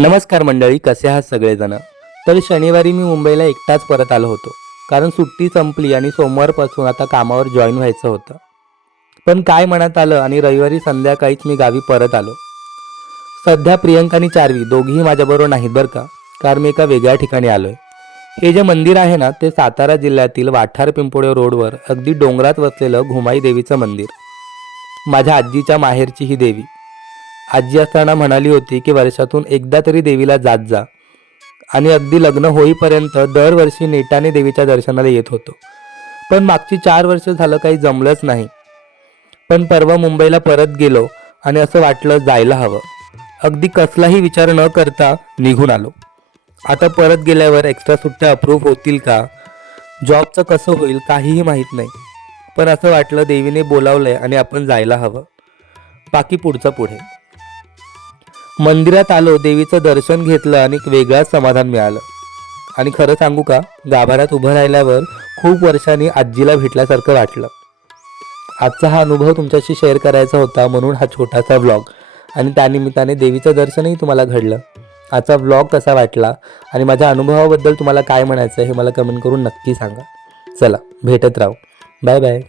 नमस्कार मंडळी, कसे आहात सगळेजण. तर शनिवारी मी मुंबईला एकटाच परत आलो होतो, कारण सुट्टी संपली आणि सोमवारपासून आता कामावर जॉईन व्हायचं होतं. पण काय मनात आलं आणि रविवारी संध्याकाळीच मी गावी परत आलो. सध्या प्रियंका आणि चार्वी दोघीही माझ्याबरोबर नाहीत बरं का, कारण मी एका वेगळ्या ठिकाणी आलोय. हे जे मंदिर आहे ना, ते सातारा जिल्ह्यातील वाठार पिंपोळे रोडवर अगदी डोंगरात वसलेलं घुमाई देवीचं मंदिर. माझ्या आजीच्या माहेरची ही देवी. आजी असताना म्हणाली होती की वर्षातून एकदा तरी देवीला जात जा, आणि अगदी लग्न होईपर्यंत दरवर्षी नेटाने देवीच्या दर्शनाला येत होतो. पण मागची 4 वर्ष झालं काही जमलंच नाही. पण परवा मुंबईला परत गेलो आणि असं वाटलं जायला हवं. अगदी कसलाही विचार न करता निघून आलो. आता परत गेल्यावर एक्स्ट्रा सुट्ट्या अप्रूव्ह होतील का, जॉबचं कसं होईल काहीही माहीत नाही. पण असं वाटलं देवीने बोलावलंय आणि आपण जायला हवं. बाकी पुढचं पुढे. मंदिरात आलो, देवीचं दर्शन घेतलं आणि एक वेगळंच समाधान मिळालं. आणि खरं सांगू का, गाभाऱ्यात उभं राहिल्यावर खूप वर्षांनी आजीला भेटल्यासारखं वाटलं. आजचा हा अनुभव तुमच्याशी शेअर करायचा होता, म्हणून हा छोटासा व्लॉग. आणि त्यानिमित्ताने देवीचं दर्शनही तुम्हाला घडलं. आजचा व्लॉग कसा वाटला आणि माझ्या अनुभवाबद्दल तुम्हाला काय म्हणायचं हे मला कमेंट करून नक्की सांगा. चला भेटत राहू. Bye bye.